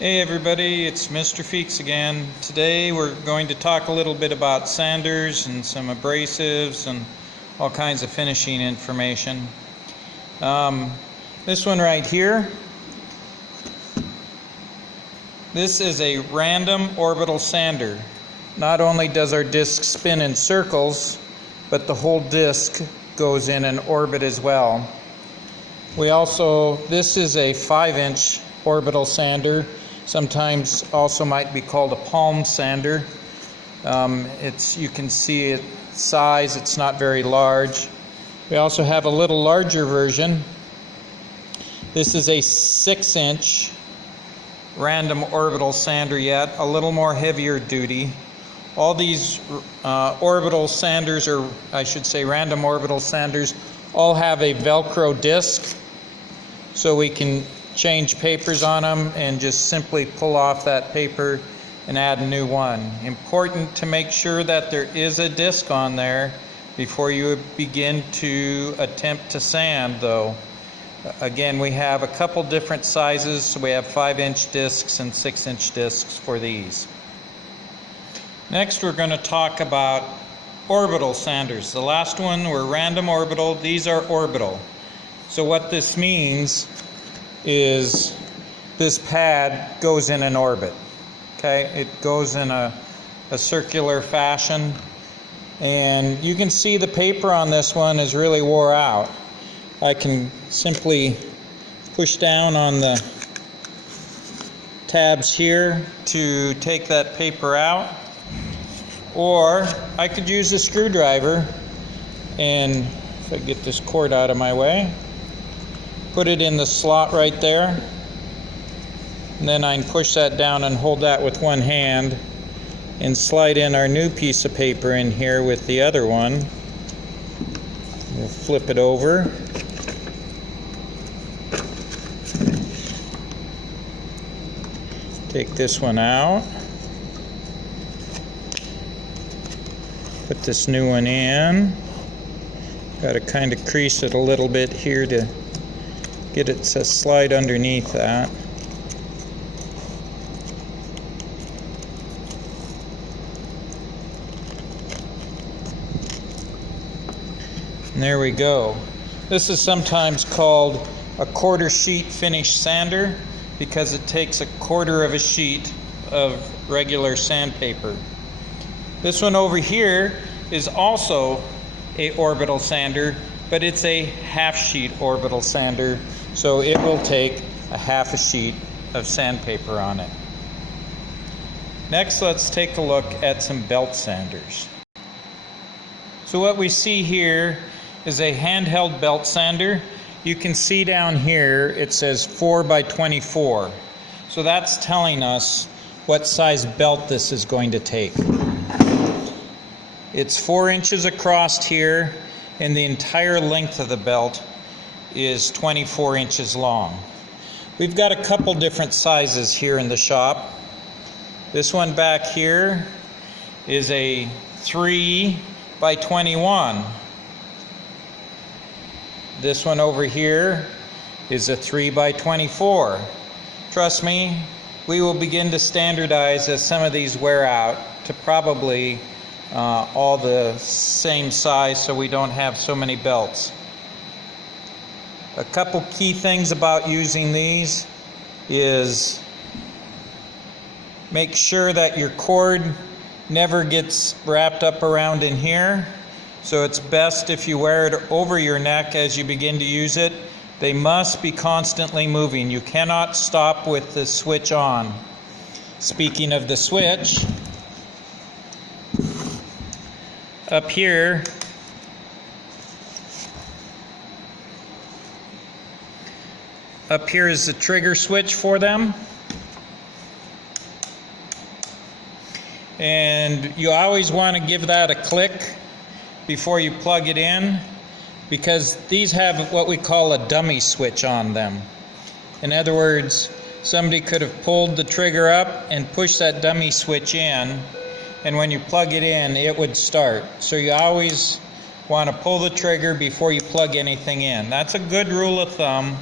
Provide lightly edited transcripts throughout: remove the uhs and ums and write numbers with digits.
Hey everybody, it's Mr. Feeks again. Today we're going to talk a little bit about sanders and some abrasives and all kinds of finishing information. This one right here, this is a random orbital sander. Not only does our disc spin in circles, but the whole disc goes in an orbit as well. This is a 5-inch orbital sander. Sometimes also might be called a palm sander. You can see its size, it's not very large. We also have a little larger version. This is a 6-inch random orbital sander, yet a little more heavier duty. All these orbital sanders, or I should say random orbital sanders, all have a Velcro disc, so we can change papers on them and just simply pull off that paper and add a new one. Important to make sure that there is a disc on there before you begin to attempt to sand, though. Again, we have a couple different sizes, so we have 5-inch discs and 6-inch discs for these. Next, we're going to talk about orbital sanders. The last one were random orbital, these are orbital. So what this means is this pad goes in an orbit. Okay, it goes in a circular fashion, and you can see the paper on this one is really wore out. I can simply push down on the tabs here to take that paper out, or I could use a screwdriver, and if I get this cord out of my way, put it in the slot right there, and then I can push that down and hold that with one hand and slide in our new piece of paper in here with the other one. We'll flip it over. Take this one out. Put this new one in. Got to kind of crease it a little bit here to get it to slide underneath that. And there we go. This is sometimes called a quarter sheet finish sander because it takes a quarter of a sheet of regular sandpaper. This one over here is also a orbital sander, but it's a half sheet orbital sander, so it will take a half a sheet of sandpaper on it. Next, let's take a look at some belt sanders. So what we see here is a handheld belt sander. You can see down here it says 4x24. So that's telling us what size belt this is going to take. It's 4 inches across here, and the entire length of the belt is 24 inches long. We've got a couple different sizes here in the shop. This one back here is a 3x21. This one over here is a 3x24. Trust me, we will begin to standardize as some of these wear out to probably all the same size, so we don't have so many belts. A couple key things about using these is make sure that your cord never gets wrapped up around in here. So it's best if you wear it over your neck as you begin to use it. They must be constantly moving. You cannot stop with the switch on. Speaking of the switch, up here is the trigger switch for them, and you always want to give that a click before you plug it in, because these have what we call a dummy switch on them. In other words, somebody could have pulled the trigger up and pushed that dummy switch in, and when you plug it in, it would start. So you always want to pull the trigger before you plug anything in. That's a good rule of thumb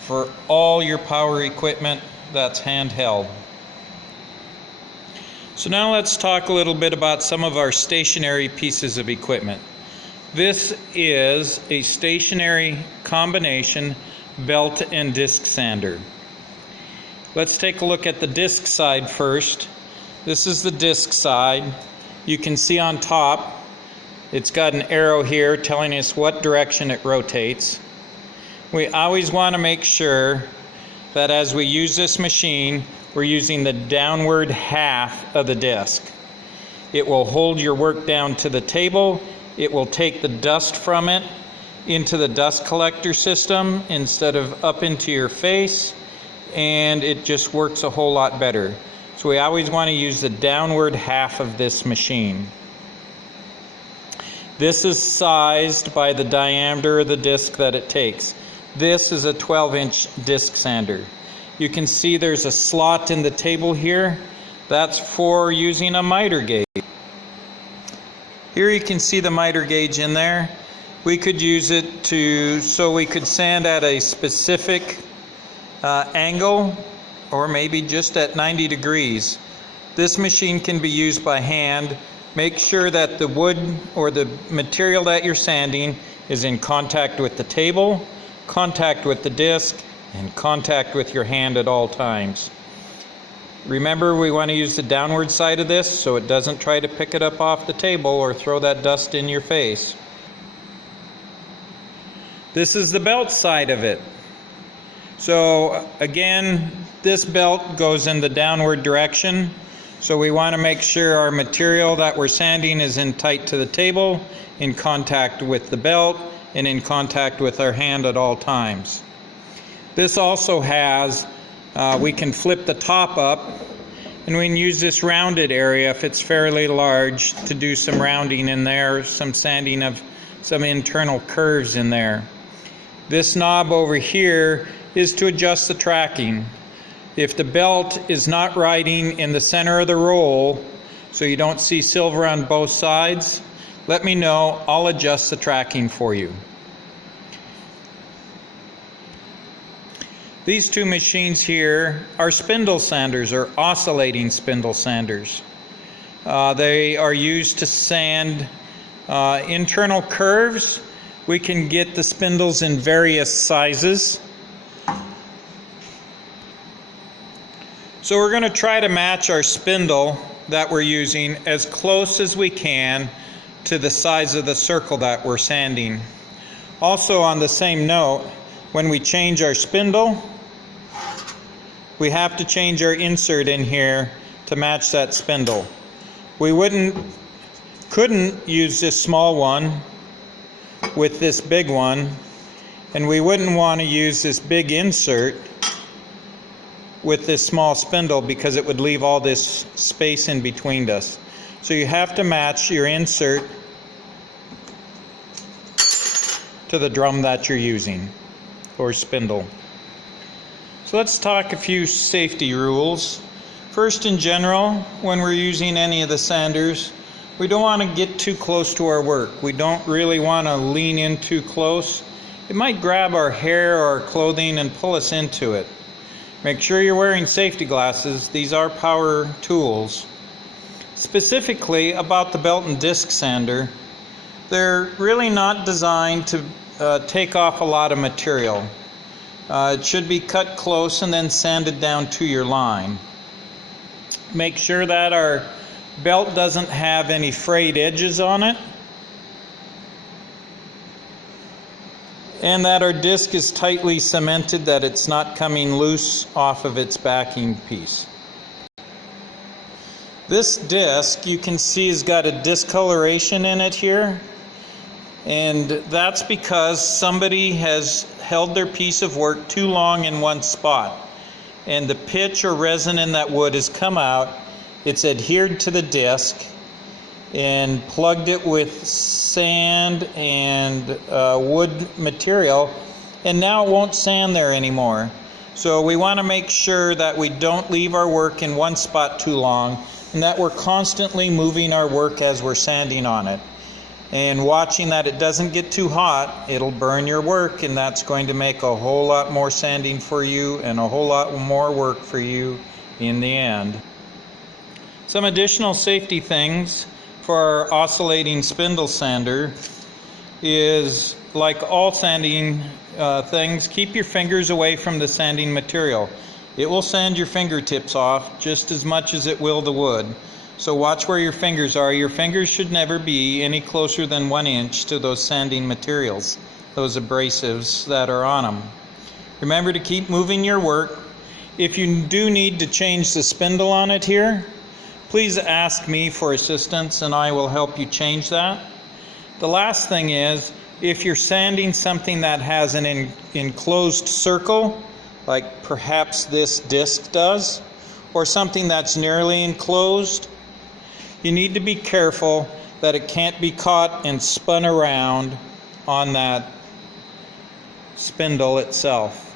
for all your power equipment, that's handheld. So now let's talk a little bit about some of our stationary pieces of equipment. This is a stationary combination belt and disc sander. Let's take a look at the disc side first. This is the disc side. You can see on top it's got an arrow here telling us what direction it rotates. We always want to make sure that as we use this machine, we're using the downward half of the disc. It will hold your work down to the table. It will take the dust from it into the dust collector system instead of up into your face, and it just works a whole lot better. So we always want to use the downward half of this machine. This is sized by the diameter of the disc that it takes. This is a 12-inch disc sander. You can see there's a slot in the table here. That's for using a miter gauge. Here you can see the miter gauge in there. We could use it so we could sand at a specific angle, or maybe just at 90 degrees. This machine can be used by hand. Make sure that the wood or the material that you're sanding is in contact with the table, contact with the disc, and contact with your hand at all times. Remember, we want to use the downward side of this so it doesn't try to pick it up off the table or throw that dust in your face. This is the belt side of it. So again, this belt goes in the downward direction. So we want to make sure our material that we're sanding is in tight to the table, in contact with the belt, and in contact with our hand at all times. This also has, we can flip the top up, and we can use this rounded area if it's fairly large to do some rounding in there, some sanding of some internal curves in there. This knob over here is to adjust the tracking. If the belt is not riding in the center of the roll, so you don't see silver on both sides, let me know. I'll adjust the tracking for you. These two machines here are spindle sanders, or oscillating spindle sanders. They are used to sand internal curves. We can get the spindles in various sizes. So we're going to try to match our spindle that we're using as close as we can to the size of the circle that we're sanding. Also, on the same note, when we change our spindle, we have to change our insert in here to match that spindle. We couldn't use this small one with this big one, and we wouldn't want to use this big insert with this small spindle because it would leave all this space in between us. So you have to match your insert to the drum that you're using, or spindle. So let's talk a few safety rules. First, in general, when we're using any of the sanders, we don't want to get too close to our work. We don't really want to lean in too close. It might grab our hair or our clothing and pull us into it. Make sure you're wearing safety glasses. These are power tools. Specifically about the belt and disc sander, they're really not designed to take off a lot of material. It should be cut close and then sanded down to your line. Make sure that our belt doesn't have any frayed edges on it, and that our disc is tightly cemented, that it's not coming loose off of its backing piece. This disc, you can see, has got a discoloration in it here, and that's because somebody has held their piece of work too long in one spot, and the pitch or resin in that wood has come out. It's adhered to the disc and plugged it with sand and wood material, and now it won't sand there anymore. So we want to make sure that we don't leave our work in one spot too long, and that we're constantly moving our work as we're sanding on it. and watching that it doesn't get too hot. It'll burn your work, and that's going to make a whole lot more sanding for you and a whole lot more work for you in the end. Some additional safety things for our oscillating spindle sander is, like all sanding things, keep your fingers away from the sanding material. It will sand your fingertips off just as much as it will the wood. So watch where your fingers are. Your fingers should never be any closer than 1 inch to those sanding materials, those abrasives that are on them. Remember to keep moving your work. If you do need to change the spindle on it here, please ask me for assistance and I will help you change that. The last thing is, if you're sanding something that has an enclosed circle, like perhaps this disc does, or something that's nearly enclosed, you need to be careful that it can't be caught and spun around on that spindle itself.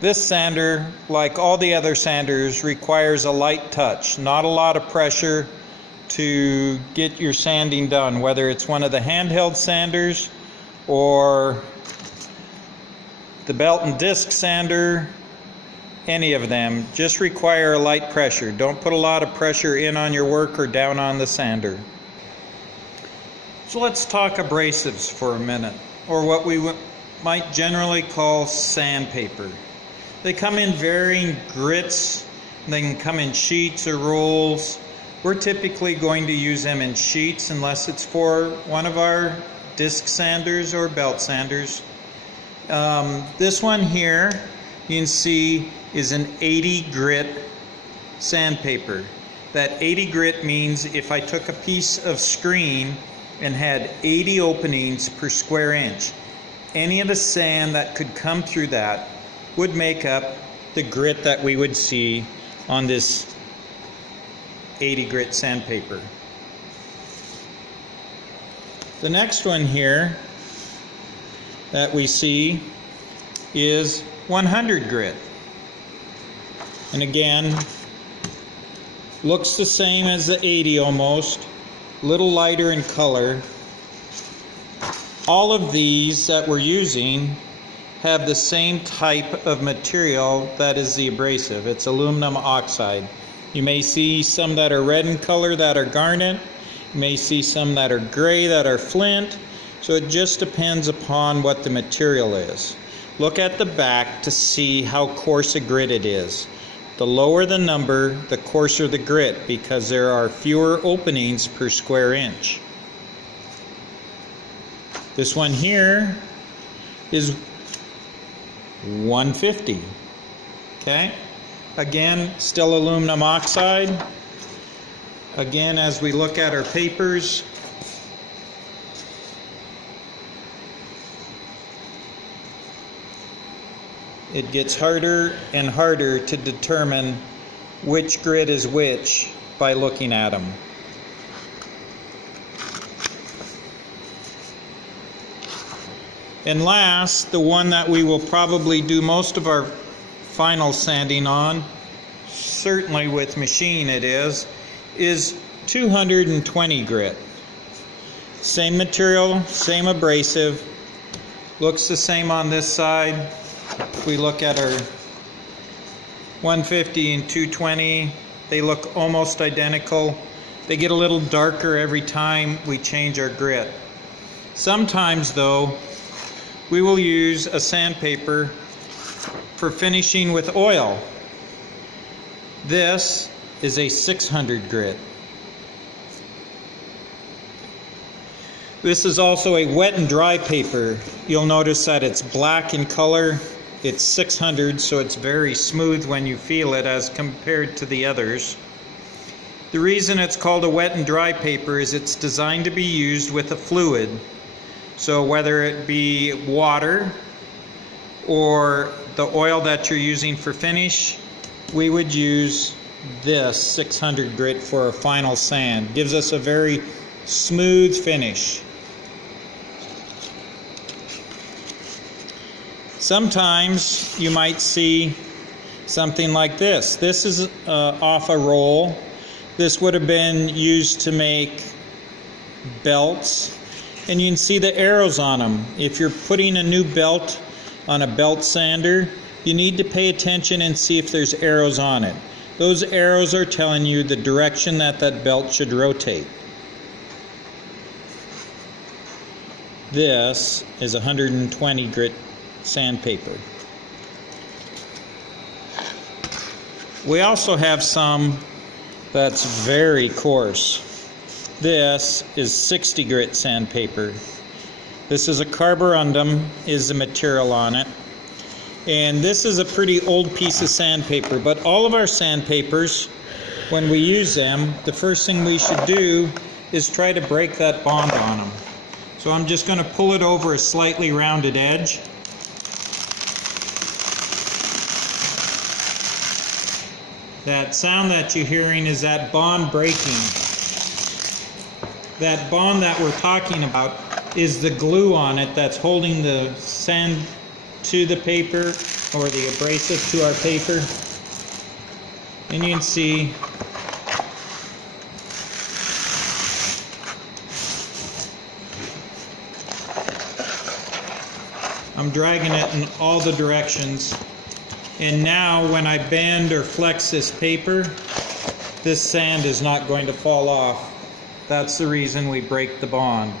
This sander, like all the other sanders, requires a light touch, not a lot of pressure to get your sanding done, whether it's one of the handheld sanders or the belt and disc sander. Any of them just require a light pressure. Don't put a lot of pressure in on your work or down on the sander. So let's talk abrasives for a minute, or what we might generally call sandpaper. They come in varying grits. They can come in sheets or rolls. We're typically going to use them in sheets unless it's for one of our disc sanders or belt sanders. This one here, you can see, is an 80 grit sandpaper. That 80 grit means if I took a piece of screen and had 80 openings per square inch, any of the sand that could come through that would make up the grit that we would see on this 80 grit sandpaper. The next one here that we see is 100 grit. And again, looks the same as the 80 almost, a little lighter in color. All of these that we're using have the same type of material that is the abrasive. It's aluminum oxide. You may see some that are red in color that are garnet. You may see some that are gray that are flint. So it just depends upon what the material is. Look at the back to see how coarse a grit it is. The lower the number, the coarser the grit, because there are fewer openings per square inch. This one here is 150. Okay? Again, still aluminum oxide. Again, as we look at our papers, it gets harder and harder to determine which grit is which by looking at them. And last, the one that we will probably do most of our final sanding on, certainly with machine it is 220 grit. Same material, same abrasive, looks the same on this side. If we look at our 150 and 220, they look almost identical. They get a little darker every time we change our grit. Sometimes though, we will use a sandpaper for finishing with oil. This is a 600 grit. This is also a wet and dry paper. You'll notice that it's black in color. It's 600, so it's very smooth when you feel it as compared to the others. The reason it's called a wet and dry paper is it's designed to be used with a fluid. So whether it be water or the oil that you're using for finish, we would use this 600 grit for a final sand. Gives us a very smooth finish. Sometimes you might see something like this. This is off a roll This would have been used to make belts, and you can see the arrows on them. If you're putting a new belt on a belt sander, you need to pay attention and see if there's arrows on it. Those arrows are telling you the direction that that belt should rotate. This is 120 grit sandpaper. We also have some that's very coarse. This is 60 grit sandpaper. This is a carborundum is the material on it. And this is a pretty old piece of sandpaper, but all of our sandpapers, when we use them, the first thing we should do is try to break that bond on them. So I'm just going to pull it over a slightly rounded edge. That sound that you're hearing is that bond breaking. That bond that we're talking about is the glue on it that's holding the sand to the paper, or the abrasive to our paper. And you can see I'm dragging it in all the directions. And now when I bend or flex this paper, this sand is not going to fall off. That's the reason we break the bond.